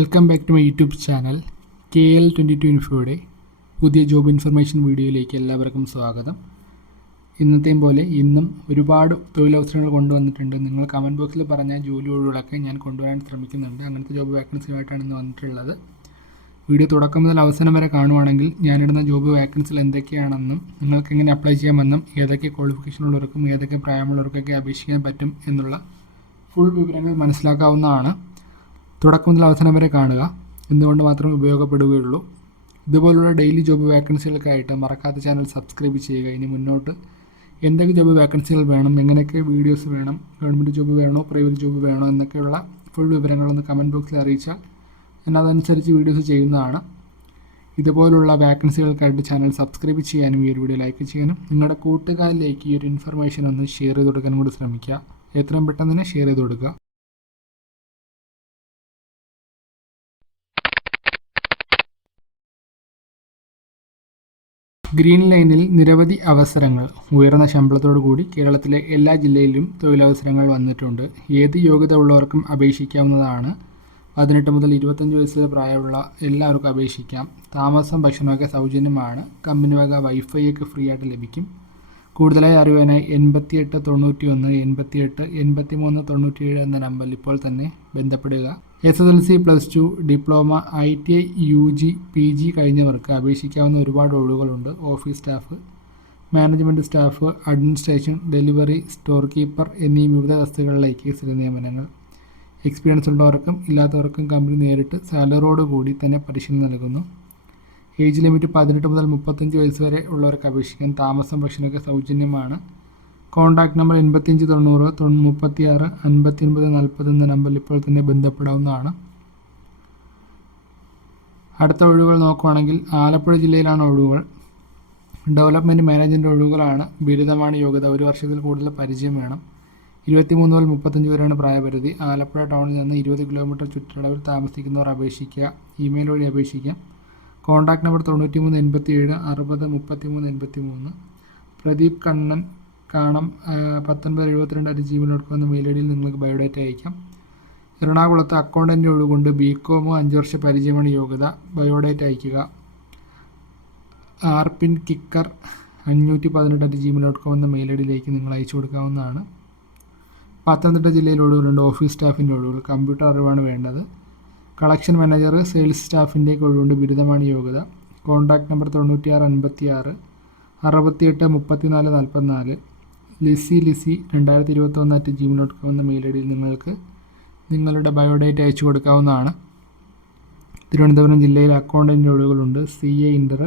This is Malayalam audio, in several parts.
Welcome back to my YouTube channel K L twenty two ഇൻഫോയുടെ പുതിയ ജോബ് ഇൻഫർമേഷൻ വീഡിയോയിലേക്ക് എല്ലാവർക്കും സ്വാഗതം. ഇന്നത്തെയും പോലെ ഇന്നും ഒരുപാട് തൊഴിലവസരങ്ങൾ കൊണ്ടുവന്നിട്ടുണ്ട്. നിങ്ങൾ കമന്റ് ബോക്സിൽ പറഞ്ഞ ജോലി ഒഴിവുകളൊക്കെ ഞാൻ കൊണ്ടുവരാൻ ശ്രമിക്കുന്നുണ്ട്. അങ്ങനത്തെ ജോബ് വാക്കൻസിയുമായിട്ടാണ് ഇന്ന് വന്നിട്ടുള്ളത്. വീഡിയോ തുടക്കം മുതൽ അവസാനം വരെ കാണുവാണെങ്കിൽ ഞാനിടുന്ന ജോബ് വാക്കൻസികൾ എന്തൊക്കെയാണെന്നും നിങ്ങൾക്ക് എങ്ങനെ അപ്ലൈ ചെയ്യാമെന്നും ഏതൊക്കെ ക്വാളിഫിക്കേഷൻ ഉള്ളവർക്കും ഏതൊക്കെ പ്രായമുള്ളവർക്കൊക്കെ അപേക്ഷിക്കാൻ പറ്റും എന്നുള്ള ഫുൾ വിവരങ്ങൾ മനസ്സിലാക്കാവുന്നതാണ്. തുടക്കം മുതൽ അവസാനം വരെ കാണുക. എന്തുകൊണ്ട് മാത്രമേ ഉപയോഗപ്പെടുകയുള്ളൂ. ഇതുപോലുള്ള ഡെയിലി ജോബ് വേക്കൻസികൾക്കായിട്ട് മറക്കാത്ത ചാനൽ സബ്സ്ക്രൈബ് ചെയ്യുക. ഇനി മുന്നോട്ട് എന്തൊക്കെ ജോബ് വേക്കൻസികൾ വേണം എങ്ങനെയൊക്കെ വീഡിയോസ് വേണം ഗവൺമെന്റ് ജോബ് വേണോ പ്രൈവറ്റ് ജോബ് വേണോ എന്നൊക്കെയുള്ള ഫുൾ വിവരങ്ങളൊന്ന് കമന്റ് ബോക്സിൽ അറിയിച്ചാൽ ഞാൻ അതനുസരിച്ച് വീഡിയോസ് ചെയ്യുന്നതാണ്. ഇതുപോലുള്ള വാക്കൻസികൾക്കായിട്ട് ചാനൽ സബ്സ്ക്രൈബ് ചെയ്യാനും ഈ ഒരു വീഡിയോ ലൈക്ക് ചെയ്യാനും നിങ്ങളുടെ കൂട്ടുകാരിലേക്ക് ഈ ഒരു ഇൻഫർമേഷൻ ഒന്ന് ഷെയർ ചെയ്ത് കൊടുക്കാനും കൂടി ശ്രമിക്കുക. എത്രയും പെട്ടെന്ന് തന്നെ ഷെയർ ചെയ്ത് കൊടുക്കുക. ഗ്രീൻ ലൈനിൽ നിരവധി അവസരങ്ങൾ. ഉയർന്ന ശമ്പളത്തോടു കൂടി കേരളത്തിലെ എല്ലാ ജില്ലയിലും തൊഴിലവസരങ്ങൾ വന്നിട്ടുണ്ട്. ഏത് യോഗ്യത ഉള്ളവർക്കും അപേക്ഷിക്കാവുന്നതാണ്. പതിനെട്ട് മുതൽ ഇരുപത്തഞ്ച് വയസ്സ് പ്രായമുള്ള എല്ലാവർക്കും അപേക്ഷിക്കാം. താമസം ഭക്ഷണമൊക്കെ സൗജന്യമാണ്. കമ്പനി വക ഒക്കെ ഫ്രീ ആയിട്ട് ലഭിക്കും. കൂടുതലായി അറിയാനായി എൺപത്തിയെട്ട് തൊണ്ണൂറ്റി ഒന്ന് എൺപത്തിയെട്ട് എൺപത്തി മൂന്ന് തൊണ്ണൂറ്റിയേഴ് എന്ന നമ്പറിൽ ഇപ്പോൾ തന്നെ ബന്ധപ്പെടുക. S S L C plus two diploma I T I U G P G കഴിഞ്ഞവർക്ക് അപേക്ഷിക്കാവുന്ന ഒരുപാട് ഒഴിവുകളുണ്ട്. Office staff management staff administration delivery store keeper എന്നീ വിവിധ തസ്തികകളിലേക്ക് സ്ഥിര നിയമനങ്ങൾ. എക്സ്പീരിയൻസ് ഉള്ളവർക്കും ഇല്ലാത്തവർക്കും കമ്പനി നേരിട്ട് സാലറിയോട് കൂടി തന്നെ പരിശീലനം നൽകുന്നു. ഏജ് ലിമിറ്റ് പതിനെട്ട് മുതൽ മുപ്പത്തഞ്ച് വയസ്സ് വരെ ഉള്ളവർക്ക് അപേക്ഷിക്കാൻ താമസം ഭക്ഷണമൊക്കെ സൗജന്യമാണ്. കോൺടാക്ട് നമ്പർ എൺപത്തിയഞ്ച് തൊണ്ണൂറ് തൊണ്ണൂ മുപ്പത്തിയാറ് അൻപത്തി ഒൻപത് നാൽപ്പത് എന്ന നമ്പറിൽ ഇപ്പോൾ തന്നെ ബന്ധപ്പെടാവുന്നതാണ്. അടുത്ത ഒഴിവുകൾ നോക്കുകയാണെങ്കിൽ ആലപ്പുഴ ജില്ലയിലാണ് ഒഴിവുകൾ. Development management ഒഴിവുകളാണ്. ബിരുദമാണ് യോഗ്യത. ഒരു വർഷത്തിൽ കൂടുതൽ പരിചയം വേണം. ഇരുപത്തിമൂന്ന് മുതൽ മുപ്പത്തഞ്ച് വരെയാണ് പ്രായപരിധി. ആലപ്പുഴ ടൗണിൽ നിന്ന് ഇരുപത് കിലോമീറ്റർ ചുറ്റളവിൽ താമസിക്കുന്നവർ അപേക്ഷിക്കുക. ഇമെയിൽ വഴി അപേക്ഷിക്കാം. കോൺടാക്ട് നമ്പർ തൊണ്ണൂറ്റി മൂന്ന് എൺപത്തി ഏഴ് അറുപത് മുപ്പത്തി മൂന്ന് എൺപത്തി മൂന്ന് പ്രദീപ് കണ്ണൻ കാണം. പത്തൊൻപത് എഴുപത്തിരണ്ട് അറ്റ് ജിമെയിൽ ഡോട്ട് കോം എന്ന മെയിൽ ഐ ഡിയിൽ നിങ്ങൾക്ക് ബയോഡേറ്റ അയക്കാം. എറണാകുളത്ത് അക്കൗണ്ടന്റ് ഒഴിവുകൊണ്ട് ബി കോമോ അഞ്ച് വർഷ പരിചയമാണ് യോഗ്യത. ബയോഡേറ്റ അയക്കുക. ആർപിൻ കിക്കർ അഞ്ഞൂറ്റി പതിനെട്ട് അറ്റ് ജിമെയിൽ ഡോട്ട് കോം എന്ന മെയിൽ ഐ ഡിയിലേക്ക് നിങ്ങൾ അയച്ചു കൊടുക്കാവുന്നതാണ്. പത്തനംതിട്ട ജില്ലയിൽ ഒഴിവുകളുണ്ട്. ഓഫീസ് സ്റ്റാഫിന്റെ ഒഴിവുകൾ. കമ്പ്യൂട്ടർ അറിവാണ് വേണ്ടത്. കളക്ഷൻ മാനേജർ സെയിൽസ് സ്റ്റാഫിന്റെ ഒഴിവുണ്ട് ബിരുദമാണ് യോഗ്യത. കോൺടാക്ട് നമ്പർ തൊണ്ണൂറ്റിയാറ് അൻപത്തി ആറ് അറുപത്തിയെട്ട് മുപ്പത്തിനാല് നാൽപ്പത്തിനാല് ലിസി ലിസി രണ്ടായിരത്തി ഇരുപത്തൊന്ന് അറ്റ് ജിമെയിൽ ഡോട്ട് കോം എന്ന മെയിൽ ഐ ഡിയിൽ നിങ്ങൾക്ക് നിങ്ങളുടെ ബയോഡേറ്റ അയച്ചു കൊടുക്കാവുന്നതാണ്. തിരുവനന്തപുരം ജില്ലയിൽ അക്കൗണ്ടന്റ് ഒഴിവുകളുണ്ട് സി എ ഇന്റർ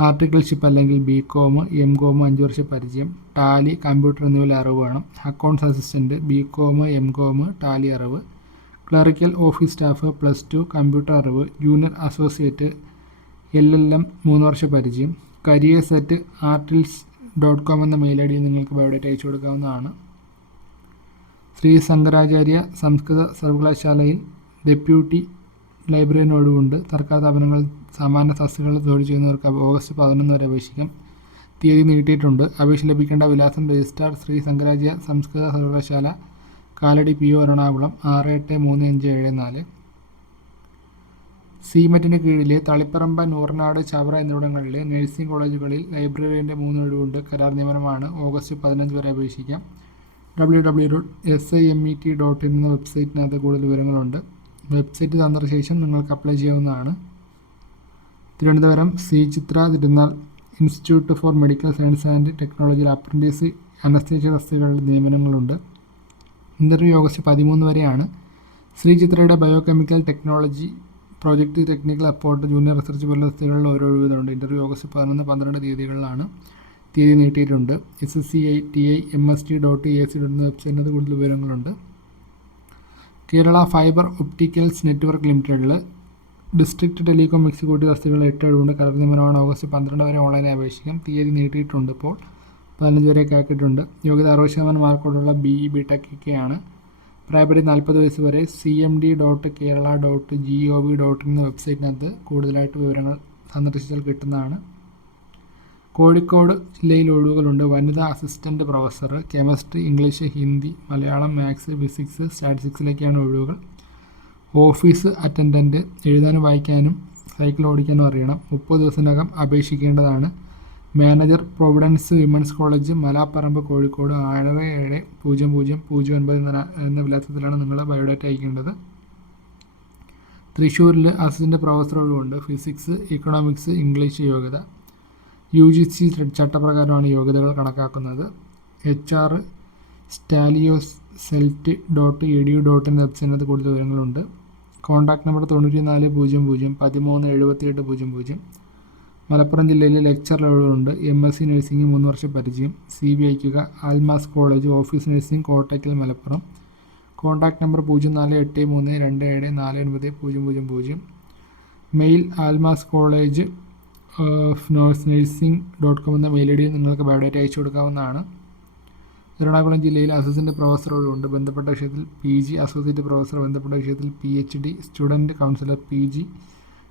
ആർട്ടിക്കിൾഷിപ്പ് അല്ലെങ്കിൽ ബി കോം എം കോം അഞ്ച് വർഷ പരിചയം ടാലി കമ്പ്യൂട്ടർ എന്നിവയിൽ അറിവ് വേണം. Accounts assistant B com M com Tally അറിവ്. Clerical office staff plus two computer അറിവ്. Junior associate L L M മൂന്ന് വർഷ പരിചയം. കരിയർ സെറ്റ് ആർട്ടിൽസ് ഡോട്ട് കോം എന്ന മെയിൽ ഐ ഡിയിൽ നിങ്ങൾക്ക് ബയോഡേറ്റ അയച്ചു കൊടുക്കാവുന്നതാണ്. ശ്രീ ശങ്കരാചാര്യ സംസ്കൃത സർവകലാശാലയിൽ ഡെപ്യൂട്ടി ലൈബ്രറിയനോടുകൊണ്ട് സർക്കാർ സ്ഥാപനങ്ങൾ സാമാന്യ തസ്തികകൾ ജോലി ചെയ്യുന്നവർക്ക് ഓഗസ്റ്റ് പതിനൊന്ന് വരെ അപേക്ഷിക്കാം. തീയതി നീട്ടിയിട്ടുണ്ട്. അപേക്ഷ ലഭിക്കേണ്ട വിലാസം രജിസ്ട്രാർ ശ്രീ ശങ്കരാചാര്യ സംസ്കൃത സർവകലാശാല കാലടി പി ഒ എറണാകുളം ആറ് എട്ട് മൂന്ന് അഞ്ച് ഏഴ് നാല്. സീമെറ്റിന് കീഴിലെ തളിപ്പറമ്പ് നൂറനാട് ചവറ എന്നിവിടങ്ങളിലെ നഴ്സിംഗ് കോളേജുകളിൽ ലൈബ്രറിയുടെ മൂന്ന് ഒഴിവുണ്ട് കരാർ നിയമനമാണ് ഓഗസ്റ്റ് പതിനഞ്ച് വരെ അപേക്ഷിക്കാം. W W dot S I M E T dot in എന്ന വെബ്സൈറ്റിനകത്ത് കൂടുതൽ വിവരങ്ങളുണ്ട്. വെബ്സൈറ്റ് ശേഷം നിങ്ങൾക്ക് അപ്ലൈ ചെയ്യാവുന്നതാണ്. Thiruvananthapuram C Chitra Thirunal institute for medical science and ടെക്നോളജിയിൽ അപ്രന്റീസ് അനസ്തേഷ്യ തസ്തികകളുടെ നിയമനങ്ങളുണ്ട്. ഇന്റർവ്യൂ ഓഗസ്റ്റ് പതിമൂന്ന് വരെയാണ് Sree ചിത്രയുടെ biochemical technology project technical support junior research പോലുള്ള ഓരോ ഒഴിവുകളുണ്ട്. ഇന്റർവ്യൂ ഓഗസ്റ്റ് പതിനൊന്ന് പന്ത്രണ്ട് തീയതികളിലാണ് തീയതി നീട്ടിയിട്ടുണ്ട്. S S C I T I M S T dot A C dot വെബ്സൈറ്റിനകത്ത് കൂടുതൽ വിവരങ്ങളുണ്ട്. കേരള ഫൈബർ ഒപ്റ്റിക്കൽസ് നെറ്റ്വർക്ക് ലിമിറ്റഡിൽ ഡിസ്ട്രിക്ട് ടെലികോം എക്സിക്യൂട്ടീവ് തസ്തികൾ എട്ട് എഴുപത് കലർ നിയമനമാണ് ഓഗസ്റ്റ് പന്ത്രണ്ട് വരെ ഓൺലൈനായി അപേക്ഷിക്കാം. തീയതി നീട്ടിയിട്ടുണ്ട് ഇപ്പോൾ. പതിനഞ്ച് വരെയൊക്കെ ആക്കിയിട്ടുണ്ട് യോഗ്യത അറുപത് ശതമാനം മാർക്കോടുള്ള ബി ഇ ബി ടെക് ഒക്കെയാണ് പ്രായപരിധി നാൽപ്പത് വയസ്സ് വരെ C M D dot Kerala dot G O V dot എന്ന വെബ്സൈറ്റിനകത്ത് കൂടുതലായിട്ട് വിവരങ്ങൾ സന്ദർശിച്ചാൽ കിട്ടുന്നതാണ്. കോഴിക്കോട് ജില്ലയിൽ ഒഴിവുകളുണ്ട്. വനിതാ assistant professor chemistry English Hindi Malayalam maths physics സ്റ്റാറ്റിസ്റ്റിക്സിലേക്കാണ് ഒഴിവുകൾ. ഓഫീസ് അറ്റൻഡന്റ് എഴുതാനും വായിക്കാനും സൈക്കിൾ ഓടിക്കാനും അറിയണം. മുപ്പത് ദിവസത്തിനകം അപേക്ഷിക്കേണ്ടതാണ്. Manager providence women's college Malaparamba Kozhikode ആറ് ഏഴ് പൂജ്യം പൂജ്യം പൂജ്യം ഒൻപത് എന്ന എന്ന വിലാസത്തിലാണ് നിങ്ങൾ ബയോഡാറ്റ അയക്കേണ്ടത്. തൃശ്ശൂരിൽ അസിസ്റ്റന്റ് പ്രൊഫസർ ഒഴിവുണ്ട് ഫിസിക്സ് ഇക്കണോമിക്സ് ഇംഗ്ലീഷ് യോഗ്യത. യു ജി സി ചട്ടപ്രകാരമാണ് യോഗ്യതകൾ കണക്കാക്കുന്നത്. എച്ച് ആർ സ്റ്റാലിയോസ് സെൽറ്റ് dot A D U dot in വെബ്സൈറ്റിനകത്ത് കൂടുതൽ വിവരങ്ങളുണ്ട്. കോൺടാക്ട് നമ്പർ തൊണ്ണൂറ്റി നാല് പൂജ്യം പൂജ്യം പതിമൂന്ന് എഴുപത്തിയെട്ട് പൂജ്യം പൂജ്യം. മലപ്പുറം ജില്ലയിലെ ലെക്ചർ ലെവലുകളുണ്ട് എം എസ് സി നഴ്സിംഗ് മൂന്ന് വർഷം പരിചയം. C B ഐക്കുക Almas college office nursing Kottakkal Malappuram. Contact number പൂജ്യം നാല് എട്ട് മൂന്ന് രണ്ട് ഏഴ് നാല് ഒൻപത് പൂജ്യം പൂജ്യം പൂജ്യം. Mail Almas college of nurse nursing dot com എന്ന മെയിൽ ഐ ഡിയിൽ നിങ്ങൾക്ക് ബയോഡേറ്റ അയച്ചു കൊടുക്കാവുന്നതാണ്. എറണാകുളം ജില്ലയിൽ അസിസ്റ്റന്റ് പ്രൊഫസറുകളുണ്ട് ബന്ധപ്പെട്ട വിഷയത്തിൽ പി ജി അസോസിയേറ്റ് പ്രൊഫസർ ബന്ധപ്പെട്ട വിഷയത്തിൽ P H D student counsellor P G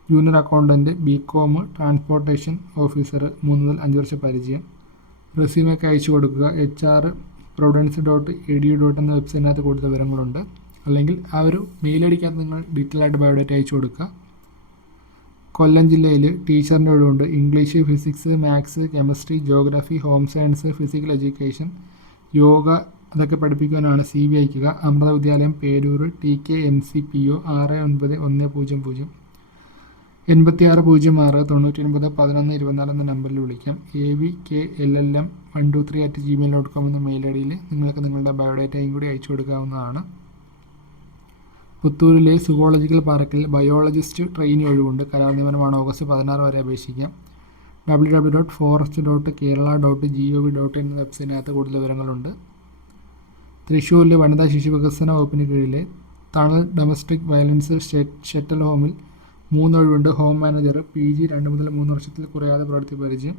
junior accountant B com transportation officer മൂന്ന് മുതൽ അഞ്ച് വർഷം പരിചയം. റെസ്യൂമൊക്കെ അയച്ചു കൊടുക്കുക. H R providence dot A D dot എന്ന വെബ്സൈറ്റിനകത്ത് കൂടുതൽ വിവരങ്ങളുണ്ട്. അല്ലെങ്കിൽ ആ ഒരു മെയിൽ അടിക്കാത്ത നിങ്ങൾ ഡീറ്റെയിൽ ആയിട്ട് ബയോഡേറ്റ അയച്ചു കൊടുക്കുക. കൊല്ലം ജില്ലയിൽ ടീച്ചറിന്റെ ഒഴിവുണ്ട്. English physics maths chemistry geography home science physical education yoga അതൊക്കെ പഠിപ്പിക്കുവാനാണ് സി ബി അയക്കുക. Amrita Vidyalayam Perur T K M C P O ആറ് ഒൻപത് ഒന്ന് പൂജ്യം പൂജ്യം. എൺപത്തി ആറ് പൂജ്യം ആറ് തൊണ്ണൂറ്റി ഒൻപത് പതിനൊന്ന് ഇരുപത്തിനാല് എന്ന നമ്പറിൽ വിളിക്കാം. A V K L L M one two three at Gmail dot com എന്ന മെയിൽ ഐ ഡിയിൽ നിങ്ങൾക്ക് നിങ്ങളുടെ ബയോഡേറ്റയും കൂടി അയച്ചു കൊടുക്കാവുന്നതാണ്. പുത്തൂരിലെ സുവോളജിക്കൽ പാർക്കിൽ ബയോളജിസ്റ്റ് ട്രെയിനി ഒഴിവുണ്ട്. കരാർ നിയമനമാണ് ഓഗസ്റ്റ് പതിനാറ് വരെ അപേക്ഷിക്കാം. W W dot forest dot Kerala dot G O V dot എന്ന വെബ്സൈറ്റിനകത്ത് കൂടുതൽ വിവരങ്ങളുണ്ട്. തൃശ്ശൂരിലെ വനിതാ ശിശു വികസന വകുപ്പിന് കീഴിലെ തണൽ ഡൊമസ്റ്റിക് വയലൻസ് ഷെറ്റൽ ഹോമിൽ മൂന്ന് ഒഴിവുണ്ട് ഹോം മാനേജർ പി ജി രണ്ട് മുതൽ മൂന്ന് വർഷത്തിൽ കുറയാതെ പ്രവൃത്തി പരിചയം.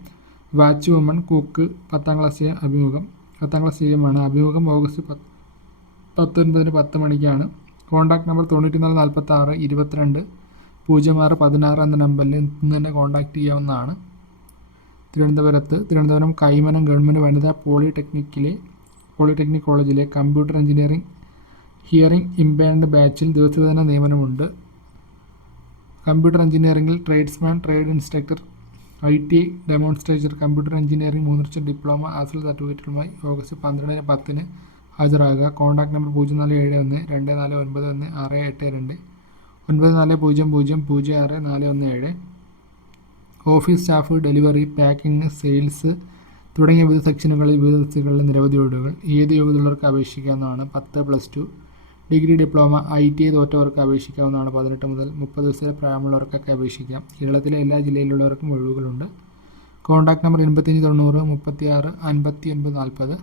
വാച്ച് വുമൺ കുക്ക് പത്താം ക്ലാസ് അഭിമുഖം. പത്താം ക്ലാസ് ചെയ്യുമാണ് അഭിമുഖം ഓഗസ്റ്റ് പത്ത് പത്തൊൻപതിന് പത്ത് മണിക്കാണ്. കോൺടാക്ട് നമ്പർ തൊണ്ണൂറ്റി നാല് നാൽപ്പത്തി ആറ് ഇരുപത്തിരണ്ട് പൂജ്യം ആറ് പതിനാറ് എന്ന നമ്പറിൽ ഇന്ന് തന്നെ കോൺടാക്റ്റ് ചെയ്യാവുന്നതാണ്. തിരുവനന്തപുരത്ത് തിരുവനന്തപുരം കൈമനം ഗവൺമെന്റ് വനിതാ പോളിടെക്നിക്കിലെ പോളിടെക്നിക് കോളേജിലെ കമ്പ്യൂട്ടർ എഞ്ചിനീയറിംഗ് ഹിയറിംഗ് ഇംപയർഡ് ബാച്ചിൽ ദിവസവേതന നിയമനമുണ്ട്. കമ്പ്യൂട്ടർ എഞ്ചിനീയറിംഗിൽ tradesman trade instructor I T demonstrator computer engineering മൂന്ന് വർഷം ഡിപ്ലോമ ആസൽ സർട്ടിഫിക്കറ്റുമായി ഓഗസ്റ്റ് പന്ത്രണ്ടിന് പത്തിന് ഹാജരാകുക. കോൺടാക്ട് നമ്പർ പൂജ്യം നാല് ഏഴ് ഒന്ന് രണ്ട് നാല് ഒൻപത് ഒന്ന് ആറ് എട്ട് രണ്ട്. ഒൻപത് നാല് പൂജ്യം പൂജ്യം പൂജ്യം ആറ് നാല് ഒന്ന് ഏഴ്. Office staff delivery packing sales തുടങ്ങിയ വിവിധ സെക്ഷനുകളിൽ വിവിധ നിരവധി ഒഴിവുകൾ. ഏത് യോഗ്യതയുള്ളവർക്ക് അപേക്ഷിക്കാവുന്നതാണ് പത്ത് plus two. Degree diploma I T I തോറ്റവർക്ക് അപേക്ഷിക്കാവുന്നതാണ്. പതിനെട്ട് മുതൽ മുപ്പത് ദിവസത്തെ പ്രായമുള്ളവർക്കൊക്കെ അപേക്ഷിക്കാം. കേരളത്തിലെ എല്ലാ ജില്ലയിലുള്ളവർക്കും ഒഴിവുകളുണ്ട്. കോൺടാക്ട് നമ്പർ എൺപത്തിയഞ്ച് തൊണ്ണൂറ് മുപ്പത്തി ആറ് അൻപത്തി ഒൻപത് നാൽപ്പത്.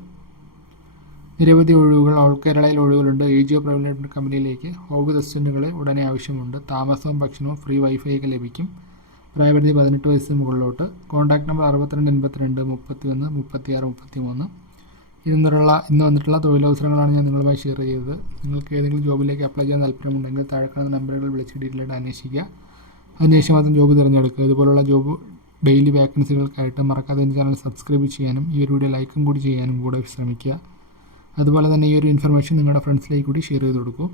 നിരവധി ഒഴിവുകൾ ഓൾ കേരളയിൽ ഒഴിവുകളുണ്ട്. ജിഒ പ്രൈവറ്റ് കമ്പനിയിലേക്ക് ഹോബി റെസ്റ്റോറന്റുകളെ ഉടനെ ആവശ്യമുണ്ട്. താമസവും ഭക്ഷണവും ഫ്രീ വൈഫൈ ഒക്കെ ലഭിക്കും. പ്രായപരിധി പതിനെട്ട് വയസ്സിന് മുകളിലോട്ട്. കോൺടാക്ട് നമ്പർ അറുപത്തിരണ്ട് എൺപത്തിരണ്ട് മുപ്പത്തി ഒന്ന് മുപ്പത്തി ആറ് മുപ്പത്തി മൂന്ന് ഇന്നിട്ടുള്ള ഇന്ന് വന്നിട്ടുള്ള തൊഴിലവസരങ്ങളാണ് ഞാൻ നിങ്ങളുമായി ഷെയർ ചെയ്തത്. നിങ്ങൾക്ക് ഏതെങ്കിലും ജോബിലേക്ക് അപ്ലൈ ചെയ്യാൻ താല്പര്യമുണ്ടെങ്കിൽ താഴെ കാണുന്ന നമ്പറുകൾ വിളിച്ച് ഡീറ്റെയിലായിട്ട് അന്വേഷിക്കുക. അതിനുശേഷം മാത്രം ജോബ് തിരഞ്ഞെടുക്കുക. ഇതുപോലുള്ള ജോബ് ഡെയിലി വേക്കൻസികൾക്കായിട്ട് മറക്കാതെ എന്റെ ചാനൽ സബ്സ്ക്രൈബ് ചെയ്യാനും ഈ ഒരു വീഡിയോ ലൈക്കും കൂടി ചെയ്യാനും കൂടെ ശ്രമിക്കുക. അതുപോലെ തന്നെ ഈ ഒരു ഇൻഫർമേഷൻ നിങ്ങളുടെ ഫ്രണ്ട്സിലേക്ക് കൂടി ഷെയർ ചെയ്ത് കൊടുക്കൂ.